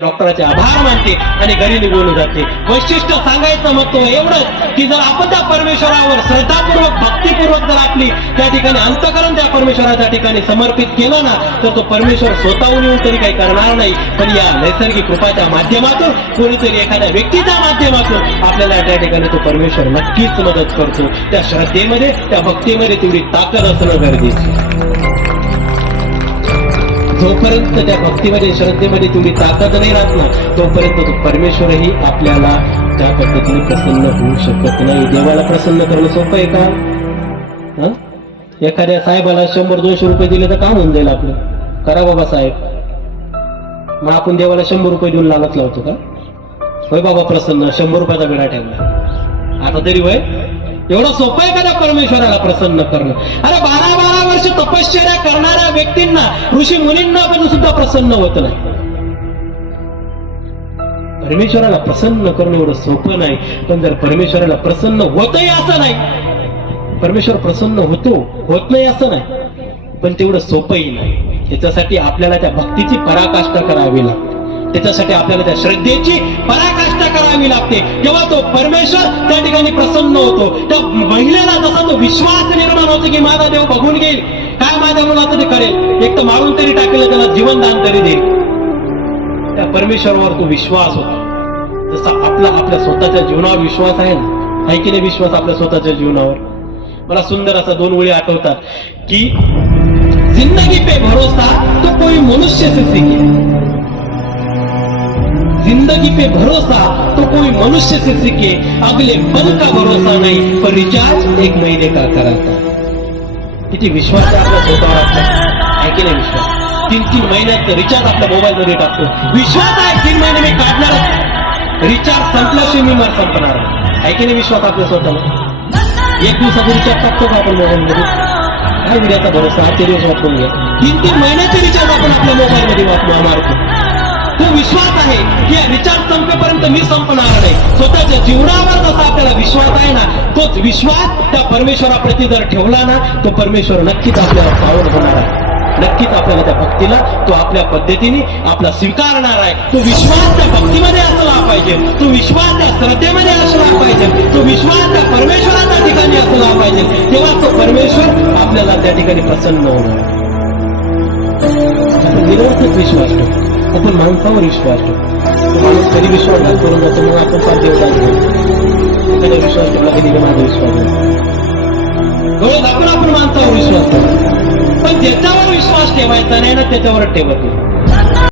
डॉक्टराचे आभार मानते आणि घरी निघून जाते. वैशिष्ट्य सांगायचं मग तो एवढंच की जर आपण त्या परमेश्वरावर श्रद्धापूर्वक भक्तीपूर्वक जर आपली त्या ठिकाणी अंतकरण त्या परमेश्वराच्या ठिकाणी समर्पित केलं ना तर तो परमेश्वर स्वतःहून येऊन तरी काही करणार नाही, पण या नैसर्गिक कृपाच्या माध्यमातून कोणीतरी एखाद्या व्यक्तीच्या माध्यमातून आपल्याला त्या ठिकाणी तो परमेश्वर नक्कीच मदत करतो. त्या श्रद्धेमध्ये त्या भक्तीमध्ये तेवढी ताकद असणं गरजेचं. जोपर्यंत त्या भक्तीमध्ये श्रद्धेमध्ये तेवढी ताकद नाही राहत ना तोपर्यंत तो परमेश्वरही आपल्याला त्या पद्धतीने प्रसन्न होऊ शकत नाही. देवाला प्रसन्न करणं सोपं आहे का? एखाद्या साहेबाला 100-200 रुपये दिले तर काम होऊन जाईल आपलं. करा बाबा साहेब. मग आपण देवाला 100 रुपये देऊन लालच लावतो का? होय बाबा प्रसन्न, 100 रुपयाचा विडा ठेवला आता तरी वय. एवढं सोपं आहे का त्या परमेश्वराला प्रसन्न करणं? अरे 12-12 वर्ष तपश्चर्या करणाऱ्या व्यक्तींना, ऋषी मुनींना पण सुद्धा प्रसन्न होत नाही. परमेश्वराला प्रसन्न करणं एवढं सोपं नाही. पण जर परमेश्वराला प्रसन्न होतही असं नाही, परमेश्वर प्रसन्न होतो होत नाही असं नाही, पण तेवढं सोपंही नाही. त्याच्यासाठी आपल्याला त्या भक्तीची पराकाष्ठा करावी लागते. त्याच्यासाठी आपल्याला त्या श्रद्धेची पराकाष्ठा करावी लागते. जेव्हा तो परमेश्वर त्या ठिकाणी प्रसन्न होतो, त्या महिलेला जसा तो विश्वास निर्माण होतो की माझा देव बघून घेईल, काय माझ्या मुलाचं ते करेल, एक तर मारून तरी टाकेल, त्याला जीवनदान तरी देईल. त्या परमेश्वरावर तो विश्वास होता. जसा आपल्या स्वतःच्या जीवनावर विश्वास आहे ना, आहे की नाही विश्वास आपल्या स्वतःच्या जीवनावर? मला सुंदर असा 2 ओळी आठवतात की जिंदगी पे भरोसा तो कोई मनुष्य से सीखे, जिंदगी पे भरोसा तो कोई मनुष्य से सीखे, अगले पल का भरोसा नहीं पर रिचार्ज 1 महीने का कराता. किती विश्वास आहे आपल्या स्वतःवर आपला, आहे की नाही विश्वास? 3-3 महिन्यात रिचार्ज आपल्या मोबाईल मध्ये टाकतो. विश्वास आहे 3 महिने मी काढणारच, रिचार्ज संपल्याशिवाय मी मला संपणार, आहे की नाही विश्वास आपल्या स्वतःला? 1 दिवसाचा रिचार्ज टाकतो का आपण मोबाईल मध्ये? काय उद्याचा भरोसा, 8 दिवस वापरून घ्या. 3-3 महिन्याचे रिचार्ज आपण आपल्या मोबाईल मध्ये मारतो. तो विश्वास आहे की रिचार्ज संपेपर्यंत मी संपणार नाही. स्वतःच्या जीवनावर जसा आपल्याला विश्वास आहे ना, तोच विश्वास त्या परमेश्वराप्रती जर ठेवला ना, तो परमेश्वर नक्कीच आपल्याला पावन होणार आहे. नक्कीच आपल्याला त्या भक्तीला तो आपल्या पद्धतीने आपला स्वीकारणार आहे. तो विश्वास त्या भक्तीमध्ये असला पाहिजे, तो विश्वास त्या श्रद्धेमध्ये असला पाहिजे, तो विश्वास त्या परमेश्वराच्या ठिकाणी असला पाहिजे. तेव्हा तो परमेश्वर आपल्याला त्या ठिकाणी प्रसन्न होणार. निरर्थक विश्वास ठेवतो आपण, माणसावर विश्वास ठेवतो. माणूस कधी विश्वासघात करून जातो, मग आपण फार देवदास घेतो. एखादा विश्वास ठेवला कधी माझा विश्वास डोळे दाखवून आपण माणसावर विश्वास ठेवतो, पण ज्याच्यावर विश्वास ठेवायचा नाही ना त्याच्यावर ठेवत नाही.